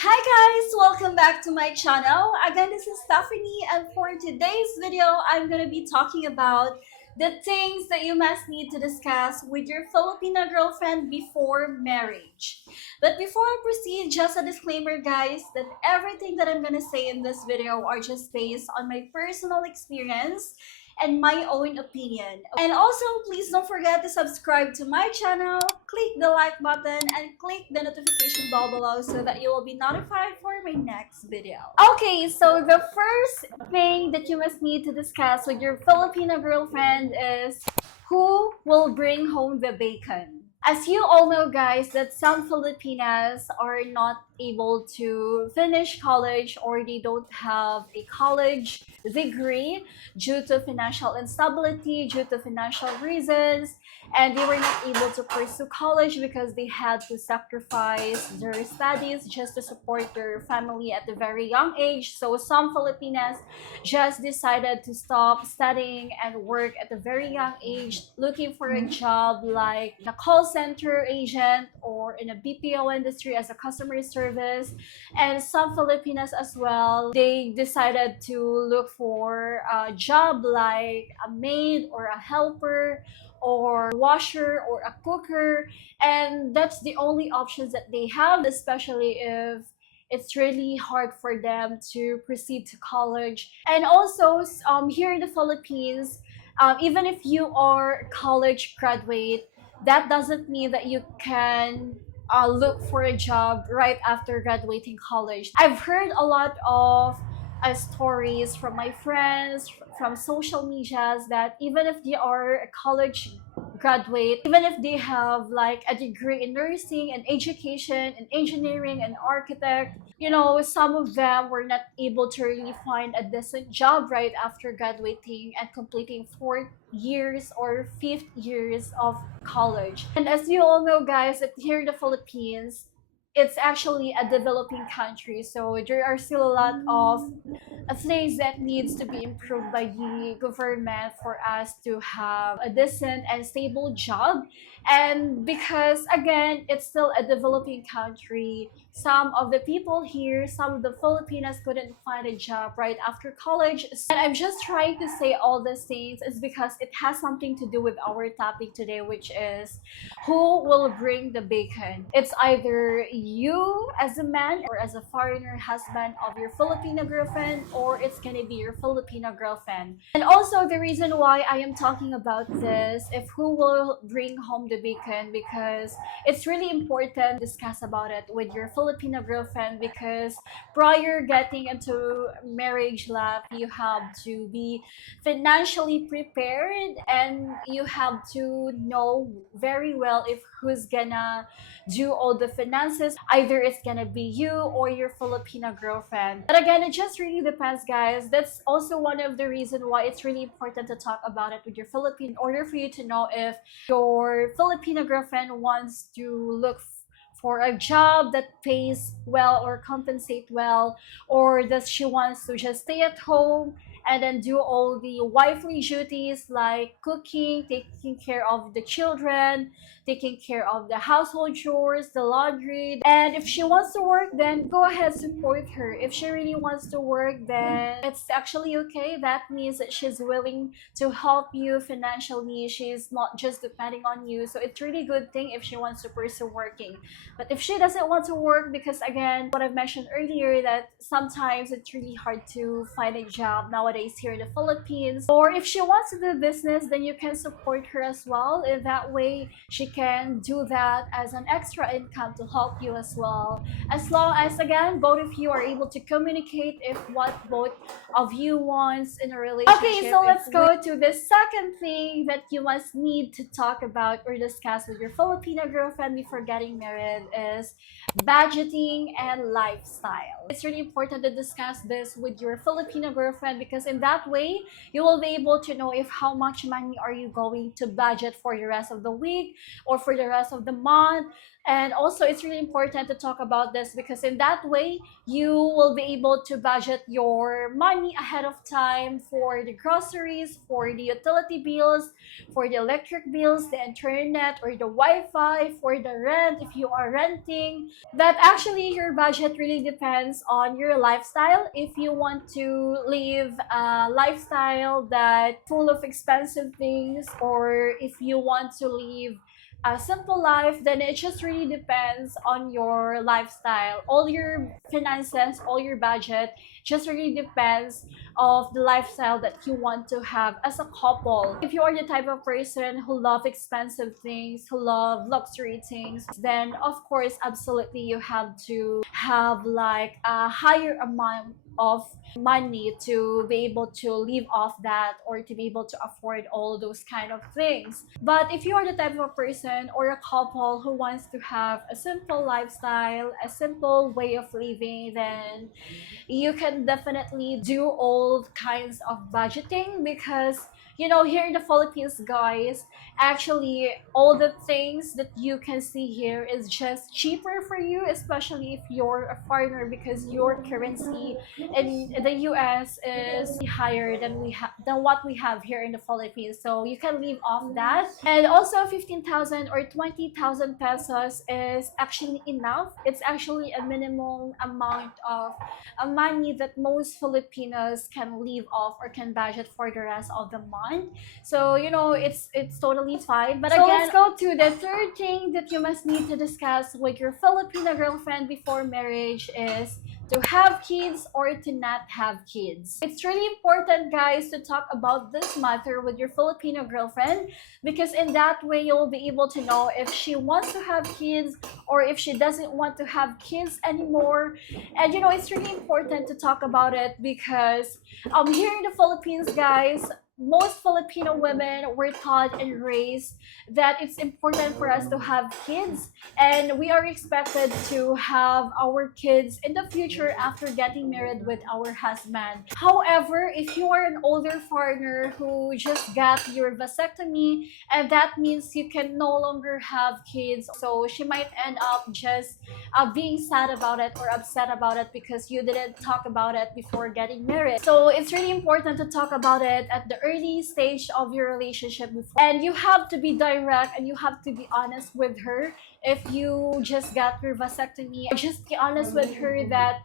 Hi guys! Welcome back to my channel. Again, this is Stephanie, and for today's video, I'm going to be talking about the things that you must need to discuss with your Filipina girlfriend before marriage. But before I proceed, just a disclaimer guys, that everything that I'm going to say in this video are just based on my personal experience and my own opinion. And also, please don't forget to subscribe to my channel, click the like button, and click the notification bell below so that you will be notified for my next video. Okay, so the first thing that you must need to discuss with your Filipino girlfriend is who will bring home the bacon. As you all know guys, that some Filipinas are not able to finish college or they don't have a college degree due to financial instability, due to financial reasons, and they were not able to pursue college because they had to sacrifice their studies just to support their family at a very young age. So some Filipinas just decided to stop studying and work at a very young age, looking for a job like a call center agent or in a BPO industry as a customer service. And some Filipinas as well, they decided to look for a job like a maid or a helper or washer or a cooker, and that's the only options that they have, especially if it's really hard for them to proceed to college. And also here in the Philippines, even if you are a college graduate, that doesn't mean that you can look for a job right after graduating college. I've heard a lot of stories from my friends, from social medias, that even if they are a college graduate, even if they have like a degree in nursing and education and engineering and architect, you know, some of them were not able to really find a decent job right after graduating and completing 4 years or 5 years of college. And as you all know guys, that here in the Philippines, it's actually a developing country, so there are still a lot of things that needs to be improved by the government for us to have a decent and stable job. And because again, it's still a developing country, some of the people here, some of the Filipinos couldn't find a job right after college. And I'm just trying to say all these things is because it has something to do with our topic today, which is who will bring the bacon. It's either you as a man or as a foreigner husband of your Filipino girlfriend, or it's gonna be your Filipino girlfriend. And also the reason why I am talking about this, if who will bring home the bacon, because it's really important to discuss about it with your Filipino girlfriend, because prior getting into marriage life, you have to be financially prepared and you have to know very well if who's gonna do all the finances. Either it's gonna be you or your Filipino girlfriend. But again, it just really depends guys. That's also one of the reasons why it's really important to talk about it with your Filipino, in order for you to know if your Filipino girlfriend wants to look for a job that pays well or compensate well, or does she wants to just stay at home and then do all the wifely duties like cooking, taking care of the children, taking care of the household chores, the laundry. And if she wants to work, then go ahead, support her. If she really wants to work, then it's actually okay. That means that she's willing to help you financially. She's not just depending on you. So it's really good thing if she wants to pursue working. But if she doesn't want to work, because again, what I've mentioned earlier, that sometimes it's really hard to find a job nowadays here in the Philippines, or if she wants to do business, then you can support her as well. In that way, she can do that as an extra income to help you as well. As long as, again, both of you are able to communicate if what both of you wants in a relationship. Okay, so let's go to the second thing that you must need to talk about or discuss with your Filipino girlfriend before getting married is budgeting and lifestyle. It's really important to discuss this with your Filipino girlfriend, because in that way you will be able to know if how much money are you going to budget for the rest of the week or for the rest of the month. And also, it's really important to talk about this because in that way, you will be able to budget your money ahead of time for the groceries, for the utility bills, for the electric bills, the internet, or the Wi-Fi, for the rent if you are renting. But actually, your budget really depends on your lifestyle. If you want to live a lifestyle that full of expensive things, or if you want to live a simple life, then it just really depends on your lifestyle. All your finances, all your budget just really depends of the lifestyle that you want to have as a couple. If you are the type of person who love expensive things, who love luxury things, then of course absolutely you have to have like a higher amount of money to be able to live off that, or to be able to afford all those kind of things. But if you are the type of person or a couple who wants to have a simple lifestyle, a simple way of living, then you can definitely do all kinds of budgeting because here in the Philippines, guys, actually all the things that you can see here is just cheaper for you, especially if you're a foreigner, because your currency in the US is higher than what we have here in the Philippines. So you can live off that. And also 15,000 or 20,000 pesos is actually enough. It's actually a minimum amount of money that most Filipinos can live off or can budget for the rest of the month. So it's totally fine. But so again, let's go to the third thing that you must need to discuss with your Filipino girlfriend before marriage is to have kids or to not have kids. It's really important, guys, to talk about this matter with your Filipino girlfriend, because in that way you'll be able to know if she wants to have kids or if she doesn't want to have kids anymore. And it's really important to talk about it because here in the Philippines, guys, most Filipino women were taught and raised that it's important for us to have kids, and we are expected to have our kids in the future after getting married with our husband. However, if you are an older foreigner who just got your vasectomy, and that means you can no longer have kids, so she might end up just being sad about it or upset about it because you didn't talk about it before getting married. So it's really important to talk about it at the early stage of your relationship before. And you have to be direct and you have to be honest with her. If you just got your vasectomy, just be honest with her that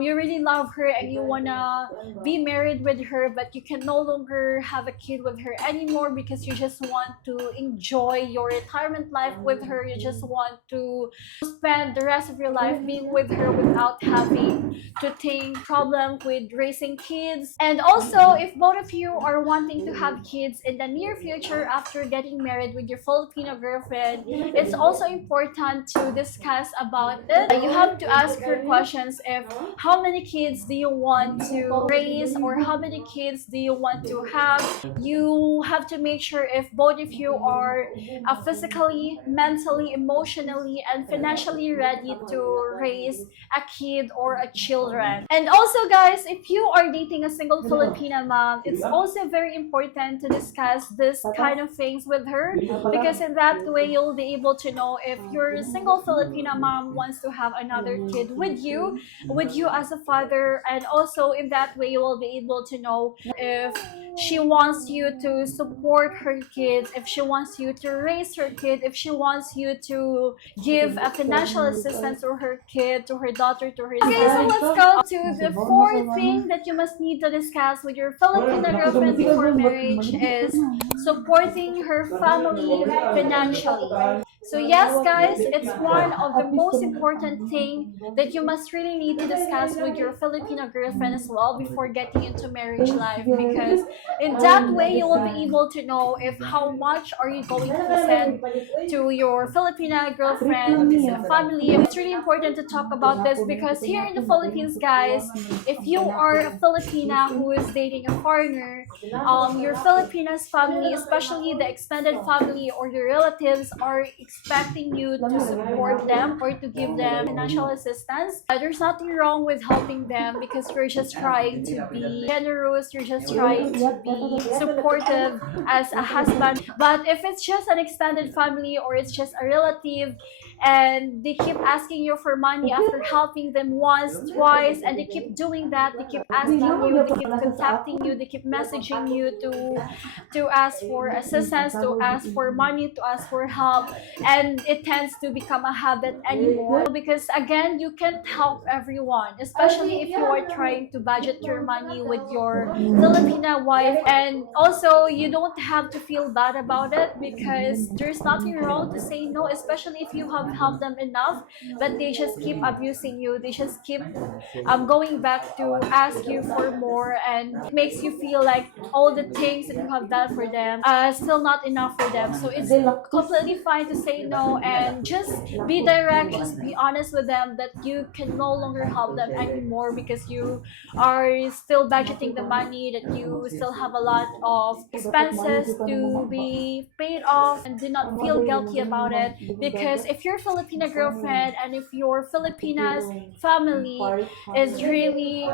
you really love her and you wanna be married with her, but you can no longer have a kid with her anymore because you just want to enjoy your retirement life with her. You just want to spend the rest of your life being with her without having to think problem with raising kids. And also, if both of you are wanting to have kids in the near future after getting married with your Filipino girlfriend, it's also important to discuss about it. You have to ask her questions if how many kids do you want to raise or how many kids do you want to have. You have to make sure if both of you are physically, mentally, emotionally, and financially ready to raise a kid or a children. And also, guys, if you are dating a single Filipina mom, it's also very important to discuss this kind of things with her, because in that way you'll be able to know if your single Filipina mom wants to have another kid with you as a father. And also in that way you will be able to know if she wants you to support her kids, if she wants you to raise her kid, if she wants you to give a financial assistance to her kid, to her daughter, to her son. Okay, so let's go to the fourth thing that you must need to discuss with your Filipina girlfriend before marriage is supporting her family financially. So yes, guys, it's one of the most important thing that you must really need to discuss with your Filipino girlfriend as well before getting into marriage life, because in that way you will be able to know if how much are you going to send to your Filipina girlfriend family. It's really important to talk about this because here in the Philippines, guys, if you are a Filipina who is dating a foreigner, your Filipina's family, especially the extended family or your relatives, are expecting you to support them or to give them financial assistance. There's nothing wrong with helping them because you're just trying to be generous, you're just trying to be supportive as a husband. But if it's just an extended family or it's just a relative and they keep asking you for money after helping them once, twice, and they keep doing that, they keep asking you, they keep contacting you, they keep messaging you to ask for assistance, to ask for money, to ask for help, and it tends to become a habit anymore because again, you can't help everyone, especially if you are trying to budget your money with your Filipina wife. And also, you don't have to feel bad about it because there's nothing wrong to say no, especially if you have helped them enough, but they just keep abusing you, they just keep going back to ask you for more, and it makes you feel like all the things that you have done for them are still not enough for them. So it's completely fine to say no and just be direct, just be honest with them that you can no longer help them anymore because you are still budgeting the money, that you still have a lot of expenses to be paid off, and do not feel guilty about it. Because if you're Filipina girlfriend and if your Filipinas family is really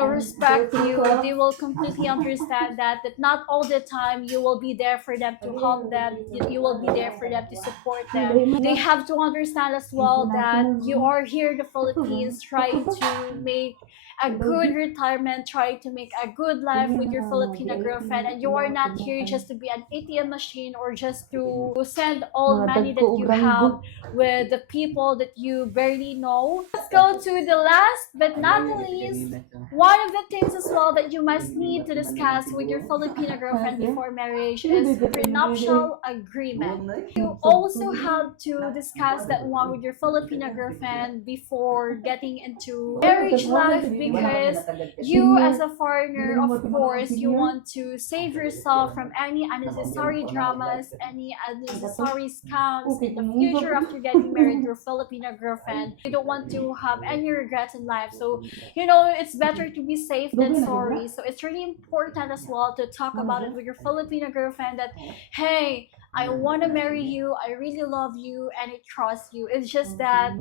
respect you, they will completely understand that not all the time you will be there for them to help them, you will be there for them to support them. They have to understand as well that you are here in the Philippines trying to make a good retirement, trying to make a good life with your Filipina girlfriend, and you are not here just to be an ATM machine or just to send all money that you have with the people that you barely know. Let's go to the last but not the least, one of the things as well that you must need to discuss with your Filipina girlfriend before marriage is prenuptial agreement. You also have to discuss that one with your Filipina girlfriend before getting into marriage life, because you as a foreigner, of course, you want to save yourself from any unnecessary dramas, any unnecessary scams in the future after getting married to your Filipina girlfriend. You don't want to have any regrets in life. So, it's better to be safe than sorry. So it's really important as well to talk about it with your Filipina girlfriend that, hey, I want to marry you, I really love you, and I trust you. It's just that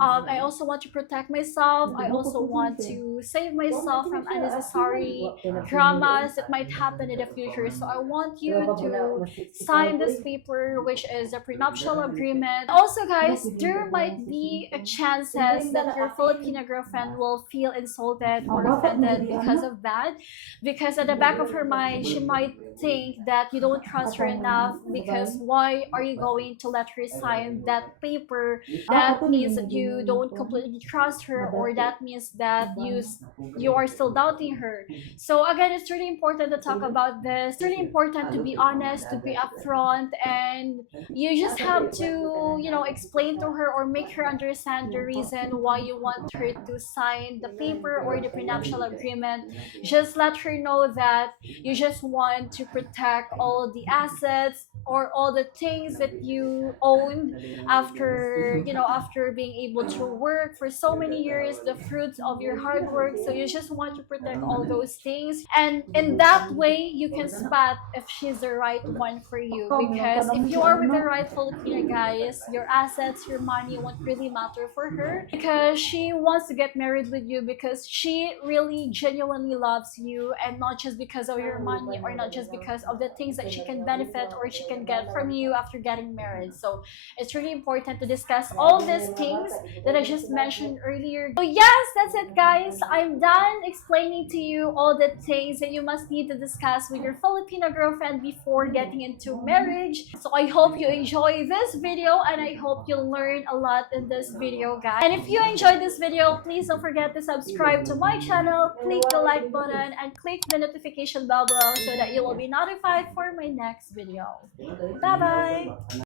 I also want to protect myself. I also want to save myself from unnecessary dramas that might happen in the future. So I want you to sign this paper, which is a prenuptial agreement. Also, guys, there might be a chances that your Filipina girlfriend will feel insulted or offended because of that. Because at the back of her mind, she might think that you don't trust her enough, because why are you going to let her sign that paper? That means that you don't completely trust her, or that means that you are still doubting her. So again, it's really important to talk about this. It's really important to be honest, to be upfront, and you just have to explain to her or make her understand the reason why you want her to sign the paper or the prenuptial agreement. Just let her know that you just want to protect all the assets or all the things that you owned after after being able to work for so many years, the fruits of your hard work. So you just want to protect all those things, and in that way you can spot if she's the right one for you. Because if you are with the right Filipina guys, your assets, your money won't really matter for her, because she wants to get married with you because she really genuinely loves you, and not just because of your money or not just because of the things that she can benefit or she can get from you after getting married. So it's really important to discuss all these things that I just mentioned earlier. So yes, that's it guys. I'm done explaining to you all the things that you must need to discuss with your Filipina girlfriend before getting into marriage. So I hope you enjoy this video, and I hope you learn a lot in this video guys. And if you enjoyed this video, please don't forget to subscribe to my channel, click the like button, and click the notification bell below so that you will be notified for my next video. Bye bye!